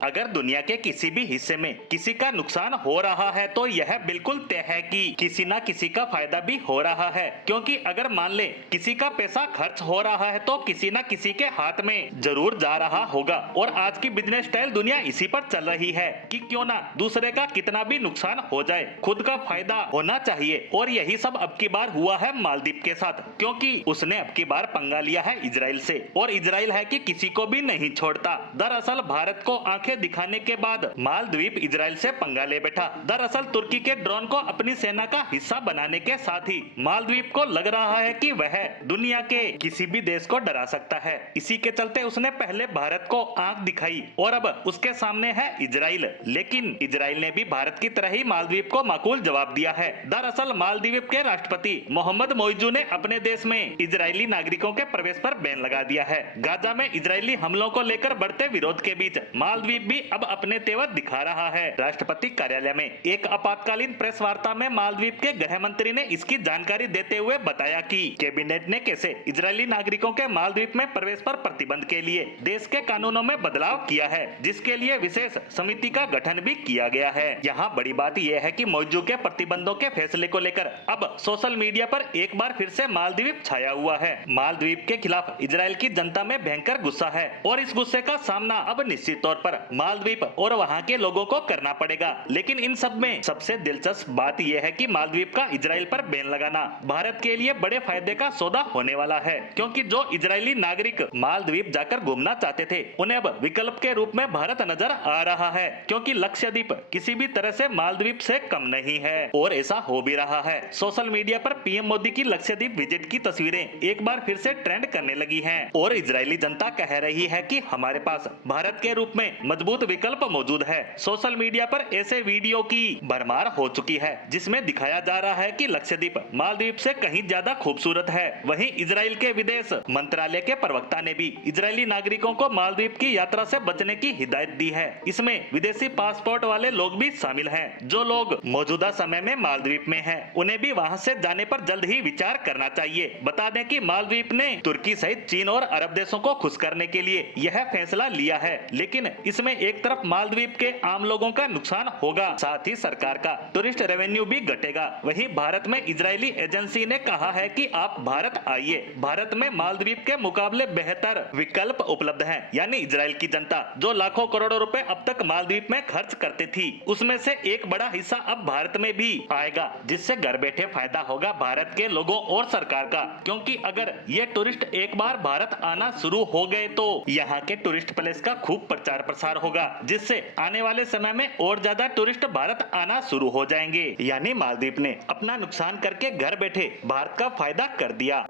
अगर दुनिया के किसी भी हिस्से में किसी का नुकसान हो रहा है तो यह बिल्कुल तय है कि किसी ना किसी का फायदा भी हो रहा है, क्योंकि अगर मान ले किसी का पैसा खर्च हो रहा है तो किसी ना किसी के हाथ में जरूर जा रहा होगा। और आज की बिजनेस स्टाइल दुनिया इसी पर चल रही है कि क्यों ना दूसरे का कितना भी नुकसान हो जाए, खुद का फायदा होना चाहिए। और यही सब अब की बार हुआ है मालदीव के साथ, क्योंकि उसने अब की बार पंगा लिया है इजराइल से। और इजराइल है कि किसी को भी नहीं छोड़ता। दरअसल भारत को आंखें दिखाने के बाद मालदीव इजराइल से पंगा ले बैठा। दरअसल तुर्की के ड्रोन को अपनी सेना का हिस्सा बनाने के साथ ही मालदीव को लग रहा है कि वह दुनिया के किसी भी देश को डरा सकता है। इसी के चलते उसने पहले भारत को आंख दिखाई और अब उसके सामने है इजराइल। लेकिन इजराइल ने भी भारत की तरह ही मालदीव को माकूल जवाब दिया है। दरअसल मालदीव के राष्ट्रपति मोहम्मद मोइजू ने अपने देश में इजरायली नागरिकों के प्रवेश पर बैन लगा दिया है। गाजा में इजरायली हमलों को लेकर बढ़ते विरोध के बीच मालदीव भी अब अपने तेवर दिखा रहा है। राष्ट्रपति कार्यालय में एक आपातकालीन प्रेस वार्ता में मालदीव के गृह मंत्री ने इसकी जानकारी देते हुए बताया कि कैबिनेट ने कैसे इजरायली नागरिकों के मालदीव में प्रवेश पर प्रतिबंध के लिए देश के कानूनों में बदलाव किया है, जिसके लिए विशेष समिति का गठन भी किया गया है। यहाँ बड़ी बात यह है कि मौजूद के प्रतिबंधों के फैसले को लेकर अब सोशल मीडिया पर एक बार फिर से मालदीव छाया हुआ है। मालदीव के खिलाफ इजराइल की जनता में भयंकर गुस्सा है और इस गुस्से का सामना अब निश्चित तौर पर मालदीव और वहां के लोगों को करना पड़ेगा। लेकिन इन सब में सबसे दिलचस्प बात यह है कि मालदीव का इजराइल पर बैन लगाना भारत के लिए बड़े फायदे का सौदा होने वाला है, क्योंकि जो इजरायली नागरिक मालदीव जाकर घूमना चाहते थे उन्हें अब विकल्प के रूप में भारत नजर आ रहा है, क्योंकि लक्षद्वीप किसी भी तरह से मालदीव से कम नहीं है। और ऐसा हो भी रहा है। सोशल मीडिया पर पीएम मोदी की लक्षद्वीप विजिट की तस्वीरें एक बार फिर से ट्रेंड करने लगी हैं और इजरायली जनता कह रही है कि हमारे पास भारत के रूप में मजबूत विकल्प मौजूद है। सोशल मीडिया पर ऐसे वीडियो की भरमार हो चुकी है जिसमें दिखाया जा रहा है कि लक्षद्वीप मालदीव से कहीं ज्यादा खूबसूरत है। वहीं इजराइल के विदेश मंत्रालय के प्रवक्ता ने भी इजरायली नागरिकों को मालदीव की यात्रा से बचने की हिदायत दी है। इसमें विदेशी पासपोर्ट वाले लोग भी शामिल हैं। जो लोग मौजूदा समय में मालदीव में हैं, उन्हें भी वहां से जाने पर जल्द ही विचार करना चाहिए। बता दें कि मालदीव ने तुर्की सहित चीन और अरब देशों को खुश करने के लिए यह फैसला लिया है, लेकिन इसमें एक तरफ मालदीव के आम लोगों का नुकसान होगा, साथ ही सरकार का टूरिस्ट रेवेन्यू भी घटेगा। वहीं भारत में इजरायली एजेंसी ने कहा है कि आप भारत आइए, भारत में मालदीव के मुकाबले बेहतर विकल्प उपलब्ध हैं। यानी इजराइल की जनता जो लाखों करोड़ों रुपए अब तक मालदीव में खर्च करती थी, उसमें से एक बड़ा हिस्सा अब भारत में भी आएगा, जिससे घर बैठे फायदा होगा भारत के लोगों और सरकार का। क्योंकि अगर ये टूरिस्ट एक बार भारत आना शुरू हो गए तो यहाँ के टूरिस्ट प्लेस का खूब प्रचार प्रसार होगा, जिससे आने वाले समय में और ज्यादा टूरिस्ट भारत आना शुरू हो जाएंगे। यानी मालदीव ने अपना नुकसान करके घर बैठे भारत का फायदा कर दिया।